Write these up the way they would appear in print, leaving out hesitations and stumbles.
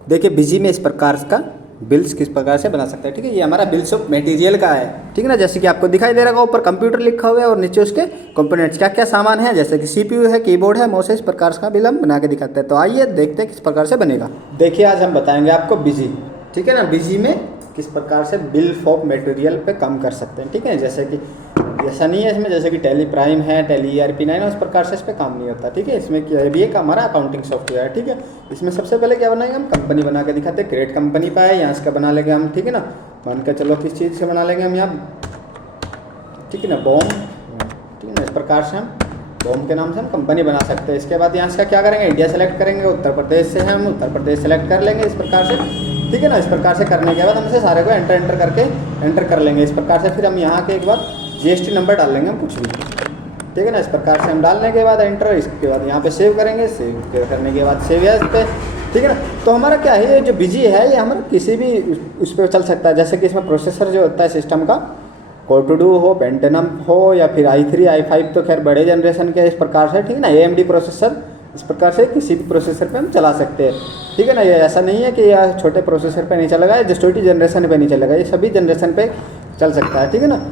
देखिए बिजी में इस प्रकार का बिल्स किस प्रकार से बना सकते हैं, ठीक है। ये हमारा बिल्स ऑफ मटेरियल का है, ठीक है ना। जैसे कि आपको दिखाई दे रहा होगा ऊपर कंप्यूटर लिखा हुआ है और नीचे उसके कंपोनेंट्स क्या क्या सामान है, जैसे कि सीपीयू है, कीबोर्ड है, माउस है। इस प्रकार का बिल हम बना के दिखाते हैं। तो आइए देखते हैं किस प्रकार से बनेगा। देखिए आज हम बताएंगे आपको बिजी, ठीक है ना। बिजी में किस प्रकार से बिल ऑफ मटेरियल पे काम कर सकते हैं, ठीक है। जैसे कि ऐसा नहीं है इसमें, जैसे कि टैली प्राइम है, टैली ERP9 है, उस प्रकार से इस पर काम नहीं होता, ठीक है। इसमें क्या भी एक हमारा अकाउंटिंग सॉफ्टवेयर है, ठीक है। इसमें सबसे पहले क्या बनाएंगे हम, कंपनी बना के दिखाते हैं। क्रिएट कंपनी पाए, यहाँ इसका बना लेंगे हम, ठीक है ना। मान के चलो किस चीज़ से बना लेंगे हम यहाँ, ठीक है ना, बॉम, ठीक है ना। इस प्रकार से हम बॉम के नाम से हम कंपनी बना सकते हैं। इसके बाद यहाँ इसका क्या करेंगे, इंडिया सेलेक्ट करेंगे, उत्तर प्रदेश से हम उत्तर प्रदेश सेलेक्ट कर लेंगे इस प्रकार से, ठीक है ना। इस प्रकार से करने के बाद हम इसे सारे को एंटर करके एंटर कर लेंगे इस प्रकार से। फिर हम यहाँ के एक बार GST नंबर डाल लेंगे हम कुछ भी, ठीक है ना। इस प्रकार से हम डालने के बाद एंटर, इसके बाद यहाँ पे सेव करेंगे, सेव करने के बाद सेव है इस पर, ठीक है ना। तो हमारा क्या है, ये जो बिजी है ये हमारा किसी भी उस पर चल सकता है। जैसे कि इसमें प्रोसेसर जो होता है सिस्टम का, कोर2डू हो, पेंटिनम हो, या फिर i3 i5 तो खैर बड़े जनरेशन के इस प्रकार से, ठीक है ना। AMD प्रोसेसर इस प्रकार से किसी भी प्रोसेसर पे हम चला सकते हैं, ठीक है ना। ये ऐसा नहीं है कि यह छोटे प्रोसेसर पे नहीं चलेगा, ये छोटी जनरेशन पे नहीं चलेगा, ये सभी जनरेशन पे चल सकता है, ठीक है ना।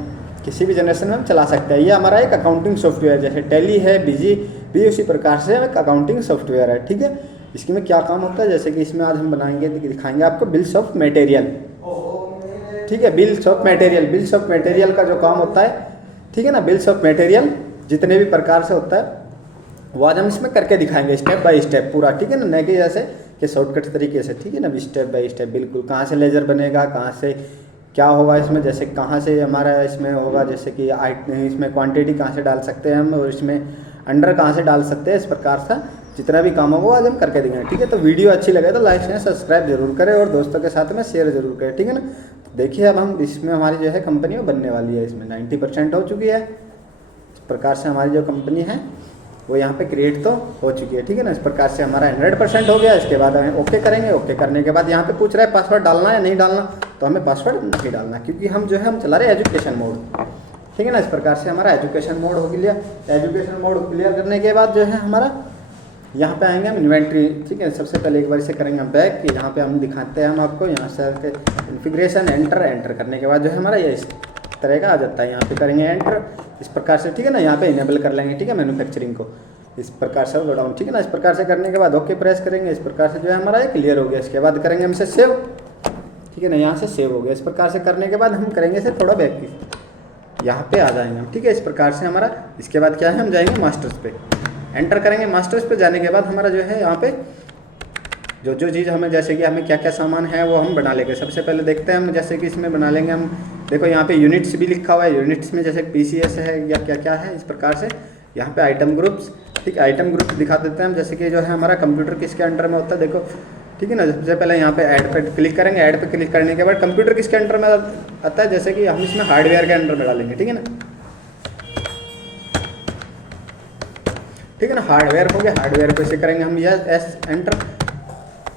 किसी भी जनरेशन में हम चला सकते हैं। ये हमारा एक अकाउंटिंग सॉफ्टवेयर, जैसे टैली है, बिजी भी उसी प्रकार से एक अकाउंटिंग सॉफ्टवेयर है, ठीक है। इसकी में क्या काम होता है, जैसे कि इसमें आज हम बनाएंगे, दिखाएंगे आपको बिल्स ऑफ मटेरियल, ठीक है। Bills of material, bills of material का जो काम होता है, ठीक है ना। बिल्स ऑफ मटेरियल जितने भी प्रकार से होता है वो आज हम इसमें करके दिखाएंगे स्टेप बाय स्टेप पूरा, ठीक है ना। नहीं कि जैसे कि शॉर्टकट तरीके से, ठीक है ना। स्टेप बाय स्टेप बिल्कुल, कहाँ से लेजर बनेगा, कहाँ से क्या होगा इसमें, जैसे कहाँ से हमारा इसमें होगा, जैसे कि इसमें क्वांटिटी कहाँ से डाल सकते हैं हम, और इसमें अंडर कहाँ से डाल सकते हैं। इस प्रकार से जितना भी काम होगा आज हम करके देंगे, ठीक है। तो वीडियो अच्छी लगे तो लाइक शेयर सब्सक्राइब जरूर करें और दोस्तों के साथ में शेयर जरूर करें, ठीक है ना। तो देखिए अब हम इसमें हमारी जो है कंपनी वो बनने वाली है, इसमें 90% हो चुकी है। इस प्रकार से हमारी जो कंपनी है वो यहाँ पे क्रिएट तो हो चुकी है, ठीक है ना। इस प्रकार से हमारा 100% हो गया। इसके बाद हमें ओके करेंगे, ओके करने के बाद यहाँ पे पूछ रहा है पासवर्ड डालना या नहीं डालना, तो हमें पासवर्ड नहीं डालना, क्योंकि हम जो है हम चला रहे हैं एजुकेशन मोड, ठीक है ना। इस प्रकार से हमारा एजुकेशन मोड हो गया। एजुकेशन मोड क्लियर करने के बाद जो है हमारा यहाँ पे आएंगे हम इन्वेंट्री, ठीक है। सबसे पहले एक बार इसे करेंगे हम बैक, कि यहाँ पे हम दिखाते हैं हम आपको, यहाँ से कॉन्फ़िगरेशन एंटर करने के बाद जो है हमारा ये इस तरह का आ जाता है। यहाँ पे करेंगे एंटर इस प्रकार से, ठीक है ना। यहाँ पे इनेबल कर लेंगे, ठीक है, मैन्युफैक्चरिंग को इस प्रकार से गो डाउन, ठीक है ना। इस प्रकार से करने के बाद ओके प्रेस करेंगे। इस प्रकार से जो है हमारा ये क्लियर हो गया। इसके बाद करेंगे हम इसे सेव, ठीक है ना। यहाँ से सेव हो गया। इस प्रकार से करने के बाद हम करेंगे इसे थोड़ा बैक की, यहाँ पे आ जाएंगे हम, ठीक है। इस प्रकार से हमारा इसके बाद क्या है, हम जाएंगे मास्टर्स पे, एंटर करेंगे। मास्टर्स पे जाने के बाद हमारा जो है यहाँ पे जो चीज़ हमें, जैसे कि हमें क्या क्या सामान है वो हम बना लेंगे। सबसे पहले देखते हैं हम, जैसे कि इसमें बना लेंगे हम, देखो यहाँ पे यूनिट्स भी लिखा हुआ है। यूनिट्स में जैसे PCS है या क्या क्या है, इस प्रकार से यहाँ पे आइटम ग्रुप्स, ठीक है। आइटम ग्रुप दिखा देते हैं हम, जैसे कि जो है हमारा कंप्यूटर किसके अंडर में होता है, देखो, ठीक है ना। सबसे पहले यहाँ पे ऐड पे क्लिक करेंगे। ऐड पे क्लिक करने के बाद कंप्यूटर किसके अंडर में आता है, जैसे कि हम इसमें हार्डवेयर के अंडर में डालेंगे, ठीक है ना, ठीक है ना। हार्डवेयर हो गया, हार्डवेयर को इसे करेंगे हम एस एंटर।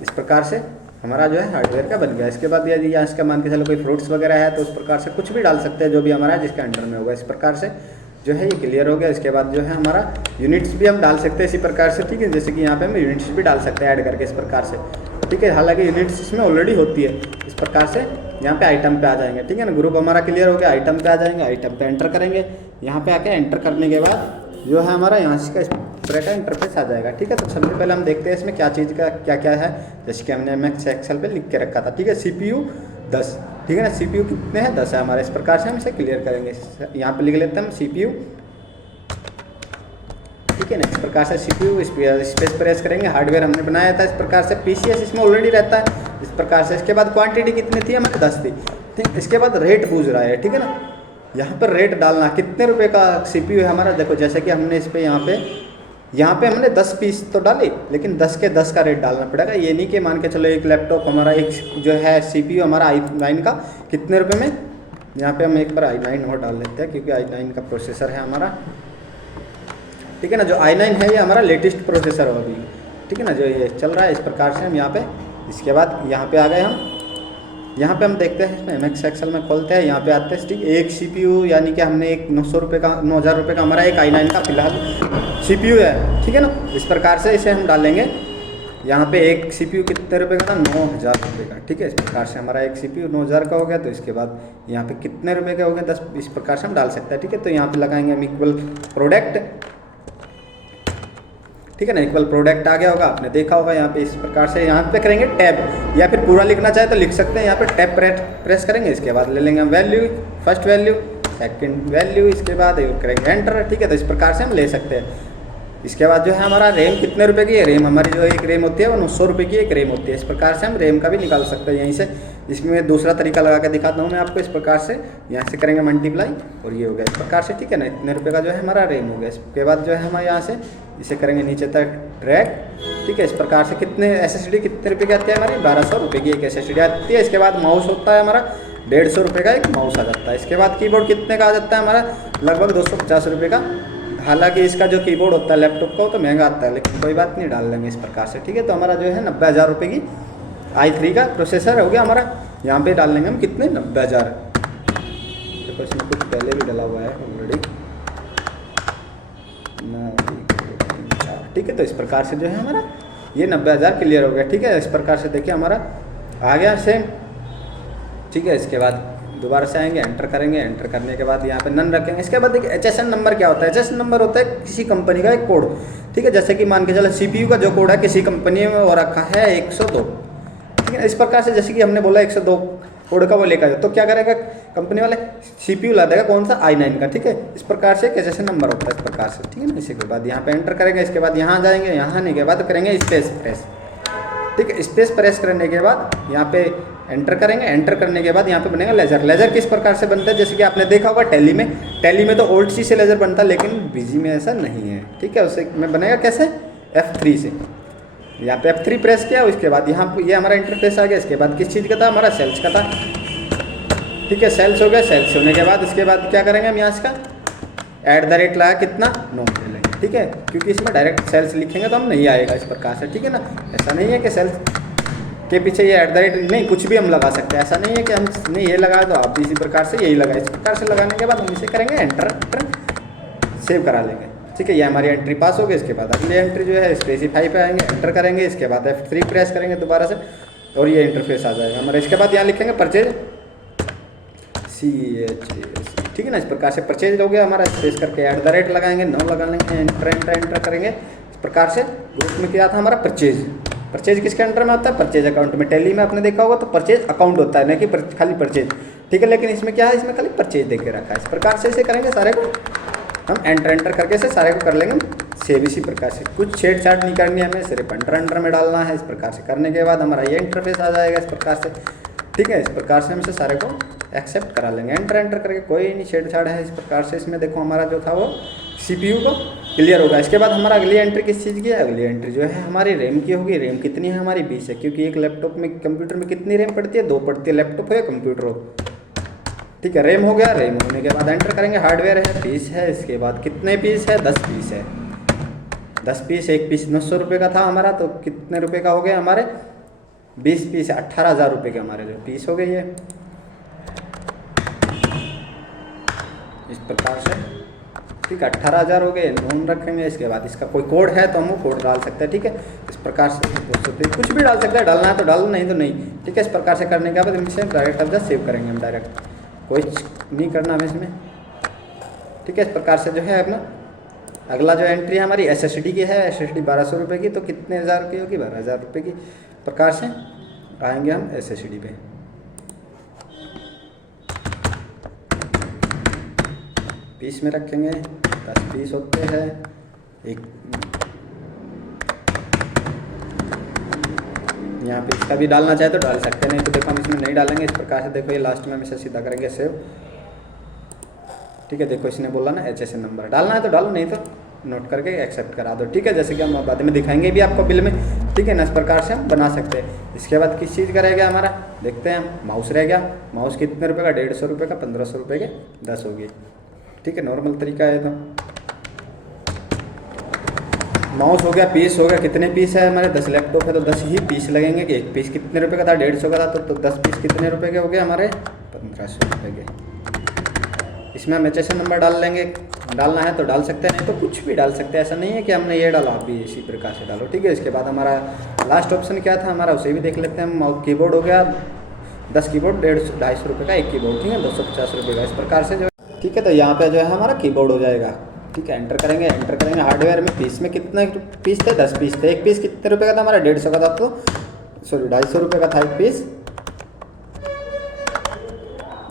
इस प्रकार से हमारा जो है हार्डवेयर का बन गया। इसके बाद यदि यहाँ इसका मान के चलो कोई फ्रूट्स वगैरह है तो उस प्रकार से कुछ भी डाल सकते हैं जो भी हमारा जिसके अंडर में होगा। इस प्रकार से जो है ये क्लियर हो गया। इसके बाद जो है हमारा यूनिट्स भी हम डाल सकते हैं इसी प्रकार से, ठीक है। जैसे कि यहाँ पे हम यूनिट्स भी डाल सकते हैं ऐड करके इस प्रकार से, ठीक है। हालांकि यूनिट्स इसमें ऑलरेडी होती है। इस प्रकार से यहाँ पे आइटम पे आ जाएंगे, ठीक है ना। ग्रुप हमारा क्लियर हो गया, आइटम पे आ जाएंगे, आइटम पे एंटर करेंगे। यहाँ पे आके एंटर करने के बाद जो है हमारा यहाँ से इस तरह का इंटरफेस आ जाएगा, ठीक है। तो सबसे पहले हम देखते हैं इसमें क्या चीज़ का क्या क्या है। जैसे कि हमने MS एक्सेल पे लिख के रखा था, ठीक है। CPU 10, ठीक है ना। CPU कितने हैं, 10 है हमारे। इस प्रकार से हम इसे क्लियर करेंगे। यहाँ पे लिख लेते हैं हम CPU, ठीक है ना। इस प्रकार से CPU स्पेस प्रेस करेंगे। हार्डवेयर हमने बनाया था इस प्रकार से, PCS इसमें ऑलरेडी रहता है इस प्रकार से। इसके बाद क्वांटिटी कितनी थी हमारे, 10 थी, ठीक। इसके बाद रेट पूछ रहा है, ठीक है ना। यहाँ पर रेट डालना, कितने रुपए का CPU है हमारा। देखो जैसे कि हमने इस पर यहाँ पे हमने 10 पीस तो डाले, लेकिन 10 के 10 का रेट डालना पड़ेगा। ये नहीं कि मान के चलो एक लैपटॉप हमारा, एक जो है CPU हमारा i9 का कितने रुपए में, यहाँ पे हम एक बार i9 और डाल लेते हैं क्योंकि i9 का प्रोसेसर है हमारा, ठीक है ना। जो i9 है ये हमारा लेटेस्ट प्रोसेसर है अभी, ठीक है ना, जो ये चल रहा है। इस प्रकार से हम यहाँ पे, इसके बाद यहाँ पे आ गए हम। यहाँ पे हम देखते हैं इसमें MS एक्सेल में खोलते हैं, यहाँ पे आते हैं, ठीक। एक CPU यानी कि हमने एक 900 रुपये का, 9000 रुपये का हमारा एक i9 का फिलहाल CPU है, ठीक है ना। इस प्रकार से इसे हम डालेंगे यहाँ पे एक CPU कितने रुपए का था, 9,000 रुपये का। ठीक है, इस प्रकार से हमारा एक CPU 9,000 का हो गया। तो इसके बाद यहाँ पे कितने रुपए के हो गए 10, इस प्रकार से हम डाल सकते हैं। ठीक है, तो यहाँ पे लगाएंगे हम इक्वल प्रोडक्ट। ठीक है ना, इक्वल प्रोडक्ट आ गया होगा, आपने देखा होगा। यहाँ पे इस प्रकार से यहाँ पे करेंगे टैब, या फिर पूरा लिखना चाहे तो लिख सकते हैं। यहाँ पे टैब प्रेस करेंगे, इसके बाद ले लेंगे हम value, first value, second value, इसके बाद करेंगे एंटर। ठीक है, तो इस प्रकार से हम ले सकते हैं। इसके बाद जो है हमारा रैम कितने रुपए की है, रैम हमारी जो एक रैम होती है वो 900 रुपये की एक रैम होती है। इस प्रकार से हम रैम का भी निकाल सकते हैं यहीं से। इसमें दूसरा तरीका लगा के दिखाता हूँ मैं आपको। इस प्रकार से यहाँ से करेंगे मल्टीप्लाई और ये हो गया इस प्रकार से। ठीक है ना, इतने रुपये का जो है हमारा रैम हो गया। इसके बाद जो है हम यहाँ से इसे करेंगे नीचे तक ड्रैग। ठीक है, इस प्रकार से कितने SSD कितने रुपये की आती है हमारी, 1200 रुपये की एक SSD आती है। इसके बाद माउस होता है हमारा 150 रुपये का एक माउस आ जाता है। इसके बाद कीबोर्ड कितने का आ जाता है हमारा, लगभग 250 रुपये का। हालांकि इसका जो कीबोर्ड होता है लैपटॉप का वो तो महंगा आता है, लेकिन कोई बात नहीं, डाल लेंगे इस प्रकार से। ठीक है, तो हमारा जो है 90,000 रुपये की i3 का प्रोसेसर हो गया हमारा। यहाँ पे डाल लेंगे हम कितने, 90,000। देखो इसमें कुछ पहले भी डाला हुआ है ऑलरेडी। ठीक है, तो इस प्रकार से जो है हमारा ये 90,000 क्लियर हो गया। ठीक है, इस प्रकार से देखिए हमारा आ गया सेम। ठीक है, इसके बाद दोबारा से आएंगे, एंटर करेंगे। एंटर करने के बाद यहाँ पे नन रखेंगे। इसके बाद देखिए HSN नंबर क्या होता है। HSN नंबर होता है किसी कंपनी का एक कोड। ठीक है, जैसे कि मान के चलो CPU का जो कोड है किसी कंपनी में वो रखा है 102। ठीक है, इस प्रकार से जैसे कि हमने बोला 102 कोड का वो लेकर तो क्या करेगा कंपनी वाले, CPU ला देगा कौन सा, i9 का। ठीक है, इस प्रकार से HSN नंबर होता है इस प्रकार से। ठीक है ना, इसी के बाद यहाँ पे एंटर करेंगे। इसके बाद यहाँ जाएंगे, यहाँ आने के बाद करेंगे स्पेस प्रेस। ठीक है, स्पेस प्रेस करने के बाद यहाँ पे एंटर करेंगे। एंटर करने के बाद यहाँ पे बनेगा लेजर। लेजर किस प्रकार से बनता है, जैसे कि आपने देखा होगा टैली में तो ओल्ड सी से लेजर बनता है, लेकिन बीजी में ऐसा नहीं है। ठीक है, उससे में बनेगा कैसे, F3 से। यहाँ पे F3 प्रेस किया, उसके बाद यहाँ ये हमारा इंटरफेस आ गया। इसके बाद किस चीज़ का था, हमारा सेल्स का था। ठीक है, सेल्स हो गया। सेल्स होने के बाद इसके बाद क्या करेंगे हम, यहाँ इसका @ लगा कितना, 9 ले लेंगे। ठीक है, क्योंकि इसमें डायरेक्ट सेल्स लिखेंगे तो हम नहीं आएगा इस प्रकार से। ठीक है ना, ऐसा नहीं है कि सेल्स के पीछे ये @ नहीं, कुछ भी हम लगा सकते हैं। ऐसा नहीं है कि हम नहीं ये लगा दो, आप इसी प्रकार से यही लगा। इस प्रकार से लगाने के बाद हम इसे करेंगे एंटर, सेव करा लेंगे। ठीक है, ये हमारी एंट्री पास हो गई। इसके बाद अगली एंट्री जो है स्पेसिफाई पे आएंगे, एंटर करेंगे। इसके बाद F3 प्रेस करेंगे दोबारा से और ये इंटरफेस आ जाएगा हमारा। इसके बाद यहाँ लिखेंगे परचेज, CHAS। ठीक है ना, इस प्रकार से परचेज हो गया हमारा। स्पेस करके @ लगाएंगे, 9 लगा लेंगे, एंटर करेंगे। इस प्रकार से ग्रुप में क्या था हमारा, परचेज। परचेज किसके अंडर में आता है, परचेज अकाउंट में। टैली में आपने देखा होगा तो परचेज अकाउंट होता है, न कि खाली परचेज। ठीक है, लेकिन इसमें क्या है, इसमें खाली परचेज देख के रखा है। इस प्रकार से इसे करेंगे सारे को हम एंटर करके से सारे को कर लेंगे सेव। इसी प्रकार से कुछ छेड़छाड़ नहीं करनी है हमें, सिर्फ एंटर में डालना है। इस प्रकार से करने के बाद हमारा ये इंटरफेस आ जाएगा इस प्रकार से। ठीक है, इस प्रकार से हम इसे सारे को एक्सेप्ट करा लेंगे एंटर करके, कोई नहीं छेड़छाड़ है। इस प्रकार से इसमें देखो हमारा जो था वो CPU को क्लियर होगा। इसके बाद हमारा अगली एंट्री किस चीज़ की है, अगली एंट्री जो है हमारी रैम की होगी। रैम कितनी है हमारी, 20 है, क्योंकि एक लैपटॉप में कंप्यूटर में कितनी रैम पड़ती है, 2 पड़ती है, लैपटॉप हो या कंप्यूटर हो। ठीक है, रैम हो गया। रैम होने के बाद एंटर करेंगे। हार्डवेयर है, पीस है। इसके बाद कितने पीस है, 10 पीस है। 10 पीस, एक पीस 900 रुपये का था हमारा, तो कितने रुपये का हो गया हमारे, 20 पीस है, 18,000 रुपये के हमारे जो पीस हो गई है। इस प्रकार से ठीक है, 18,000 हो गए, नोन रखेंगे। इसके बाद इसका कोई कोड है तो हम वो कोड डाल सकते हैं। ठीक है, इस प्रकार से कुछ भी डाल सकते हैं, डालना है तो डालो, नहीं तो नहीं। ठीक है, इस प्रकार से करने के बाद इनसे डायरेक्ट अब सेव करेंगे हम डायरेक्ट, कोई नहीं करना हमें इसमें। ठीक है, इस प्रकार से जो है अपना अगला जो एंट्री है हमारी SSD की है। SSD 1200 रुपये की, तो कितने हज़ार की होगी, 12,000 रुपये की। प्रकार से आएंगे हम SSD पे। पीस में रखेंगे, 10 पीस होते हैं। एक यहाँ पे इसका भी डालना चाहे तो डाल सकते हैं, नहीं तो देखो हम इसमें नहीं डालेंगे। इस प्रकार से देखो ये लास्ट में हम इसे सीधा करेंगे सेव। ठीक है, देखो इसने बोला ना HSN नंबर, डालना है तो डालो, नहीं तो नोट करके एक्सेप्ट करा दो। ठीक है, जैसे कि हम बाद में दिखाएंगे भी आपको बिल में। ठीक है ना, इस प्रकार से हम बना सकते हैं। इसके बाद किस चीज़ का रह गया हमारा, देखते हैं हम। माउस रह गया। माउस कितने रुपये का, 150 रुपये का, 1500 रुपये के 10 होगी। ठीक है, नॉर्मल तरीका है। तो माउस हो गया, पीस हो गया, कितने पीस है हमारे, 10 लैपटॉप है तो 10 ही पीस लगेंगे। कि एक पीस कितने रुपए का था, 150 का था, तो 10 पीस कितने रुपए के हो गए हमारे, 1500 रुपये के। इसमें हम HSN नंबर डाल लेंगे, डालना है तो डाल सकते हैं, नहीं तो कुछ भी डाल सकते हैं। ऐसा नहीं है कि हमने ये डाला, आप भी इसी प्रकार से डालो, ठीक है। इसके बाद हमारा लास्ट ऑप्शन क्या था हमारा, उसे भी देख लेते हैं हम। कीबोर्ड हो गया 10 कीबोर्ड 150-250 रुपये का एक कीबोर्ड, ठीक है, 250 रुपये का, इस प्रकार से जो है, ठीक है। तो यहाँ पे जो है हमारा कीबोर्ड हो जाएगा, ठीक है। एंटर करेंगे। हार्डवेयर में पीस में कितने पीस थे, 10 पीस थे। एक पीस कितने रुपये का था हमारा, 150 का था, तो सॉरी 250 रुपये का था एक पीस।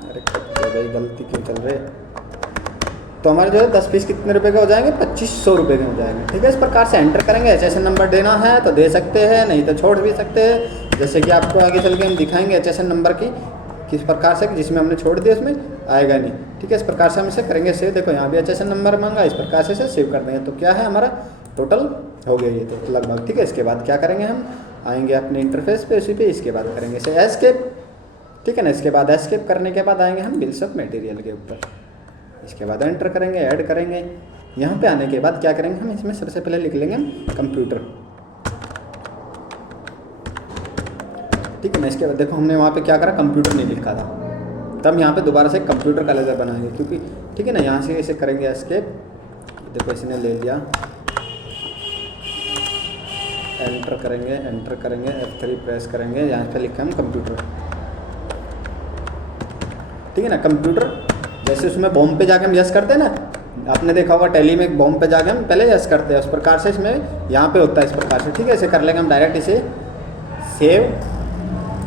अरे भाई गलती क्यों चल रही है। तो हमारे जो है 10 पीस कितने रुपए के हो जाएंगे, 2500 रुपये के हो जाएंगे, ठीक है। इस प्रकार से एंटर करेंगे। HSN नंबर देना है तो दे सकते हैं, नहीं तो छोड़ भी सकते हैं। जैसे कि आपको आगे चल के हम दिखाएंगे HSN नंबर की किस प्रकार से, जिसमें हमने छोड़ दिया उसमें आएगा नहीं, ठीक है। इस प्रकार से हम इसे करेंगे सेव। देखो यहाँ भी HSN नंबर मांगा, इस प्रकार से इसे सेव कर देंगे। तो क्या है हमारा टोटल हो गया ये तो लगभग, ठीक है। इसके बाद क्या करेंगे, हम आएंगे अपने इंटरफेस पे, उसी पे इसके बाद करेंगे इसे एस्केप, ठीक है ना। इसके बाद एस्केप करने के बाद आएंगे हम बिल्स ऑफ मटेरियल के ऊपर। इसके बाद एंटर करेंगे, ऐड करेंगे। यहाँ पे आने के बाद क्या करेंगे, हम इसमें सबसे पहले लिख लेंगे कंप्यूटर, ठीक है ना। इसके बाद देखो हमने वहाँ पे क्या करा, कंप्यूटर नहीं लिखा था, तब यहाँ पे दोबारा से कंप्यूटर का लेजर बनाएंगे, क्योंकि ठीक है ना। यहाँ से इसे करेंगे एस्केप, देखो इसने ले लिया, एंटर करेंगे F3 प्रेस करेंगे, यहाँ पे लिखा हम कंप्यूटर, ठीक है ना। कंप्यूटर जैसे उसमें बॉम्ब पे जाके हम यस करते हैं ना, आपने देखा होगा टैली में बॉम्ब पे जाके हम पहले यस करते हैं, उस प्रकार से इसमें यहाँ पे होता है इस प्रकार से, ठीक है। इसे कर लेंगे हम डायरेक्ट, इसे सेव,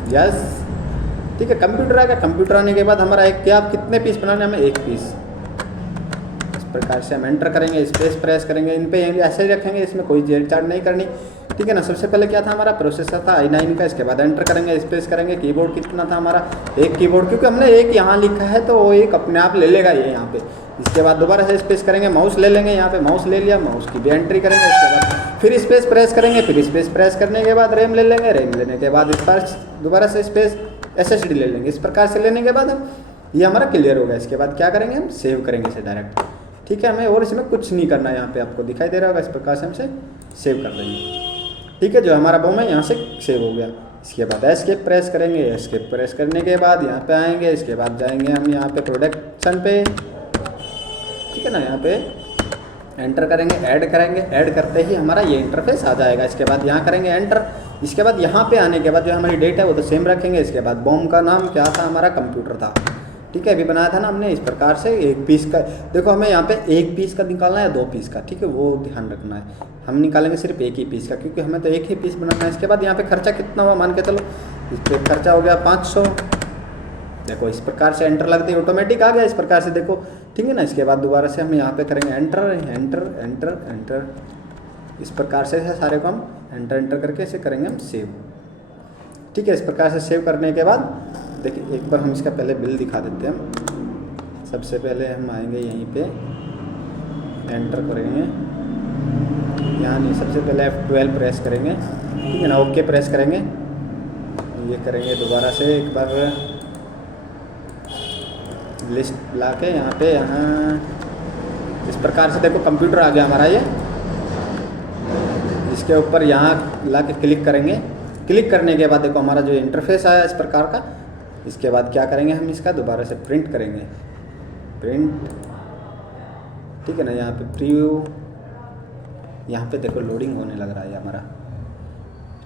यस, ठीक है। कंप्यूटर आएगा। कंप्यूटर आने के बाद हमारा एक क्या, आप कितने पीस बनाने, हमें एक पीस, इस प्रकार से हम एंटर करेंगे, स्पेस प्रेस करेंगे, इन पे ऐसे ही रखेंगे, इसमें कोई जेड चार्ट नहीं करनी, ठीक है ना। सबसे पहले क्या था हमारा प्रोसेसर था i9 का। इसके बाद एंटर करेंगे, स्पेस करेंगे। कीबोर्ड कितना था हमारा, एक कीबोर्ड, क्योंकि हमने एक यहाँ लिखा है तो वो एक अपने आप ले लेगा ये यहाँ पे। इसके बाद दोबारा से स्पेस करेंगे, माउस ले लेंगे, यहाँ पे माउस ले लिया, माउस की भी एंट्री करेंगे। इसके बाद फिर स्पेस प्रेस करेंगे, फिर स्पेस प्रेस करने के बाद रैम ले लेंगे, रैम लेने के बाद इस पर दोबारा से स्पेस SSD ले लेंगे। इस प्रकार से लेने के बाद हम ये हमारा क्लियर होगा। इसके बाद क्या करेंगे, हम सेव करेंगे इसे डायरेक्ट, ठीक है। हमें और इसमें कुछ नहीं करना है, यहाँ पे आपको दिखाई दे रहा होगा, इस प्रकार से हम इसे सेव कर देंगे, ठीक है। जो हमारा बॉम्ब है यहाँ से सेव हो गया। इसके बाद एस्केप प्रेस करेंगे, एस्केप प्रेस करने के बाद यहाँ पे आएंगे। इसके बाद जाएंगे हम यहाँ पे प्रोडक्शन पे, ठीक है ना। यहाँ पे एंटर करेंगे, ऐड करेंगे। ऐड करते ही हमारा ये इंटरफेस आ जाएगा। इसके बाद यहाँ करेंगे एंटर। इसके बाद यहाँ पे आने के बाद जो हमारी डेट है वो तो सेम रखेंगे। इसके बाद बॉम्ब का नाम क्या था हमारा, कंप्यूटर था, ठीक है। अभी बनाया था ना हमने, इस प्रकार से एक पीस का, देखो हमें यहाँ पे एक पीस का निकालना है, 2 पीस का, ठीक है, वो ध्यान रखना है। हम निकालेंगे सिर्फ एक ही पीस का, क्योंकि हमें तो एक ही पीस बनाना है। इसके बाद यहाँ पे खर्चा कितना हुआ, मान के चलो इस पर खर्चा हो गया 500। देखो इस प्रकार से एंटर लगते ही ऑटोमेटिक आ गया, इस प्रकार से देखो, ठीक है ना। इसके बाद दोबारा से हम यहाँ पे करेंगे एंटर एंटर एंटर एंटर, इस प्रकार से सारे को हम एंटर करके इसे करेंगे हम सेव, ठीक है। इस प्रकार से सेव करने के बाद देखिए एक बार हम इसका पहले बिल दिखा देते हैं। सबसे पहले हम आएंगे यहीं पे, एंटर करेंगे, यहाँ नहीं, सबसे पहले F12 प्रेस करेंगे, ठीक है ना। ओके प्रेस करेंगे, ये करेंगे दोबारा से एक बार लिस्ट ला के यहाँ पे, यहाँ इस प्रकार से देखो कंप्यूटर आ गया हमारा ये। इसके ऊपर यहाँ ला के क्लिक करेंगे। क्लिक करने के बाद देखो हमारा जो इंटरफेस आया इस प्रकार का। इसके बाद क्या करेंगे, हम इसका दोबारा से प्रिंट करेंगे, प्रिंट, ठीक है ना। यहाँ पे प्रीव्यू, यहाँ पे देखो लोडिंग होने लग रहा है हमारा,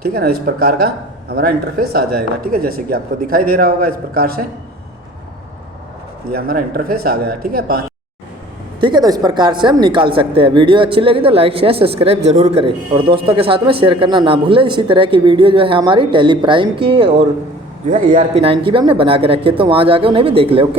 ठीक है ना। इस प्रकार का हमारा इंटरफेस आ जाएगा, ठीक है, जैसे कि आपको दिखाई दे रहा होगा। इस प्रकार से ये हमारा इंटरफेस आ गया, ठीक है। 5, ठीक है। तो इस प्रकार से हम निकाल सकते हैं। वीडियो अच्छी लगी तो लाइक शेयर सब्सक्राइब जरूर करें और दोस्तों के साथ में शेयर करना ना भूलें। इसी तरह की वीडियो जो है हमारी टैली प्राइम की और जो है ERP 9 की भी हमने बना के रखी है, तो वहाँ जाके उन्हें भी देख ले। ओके।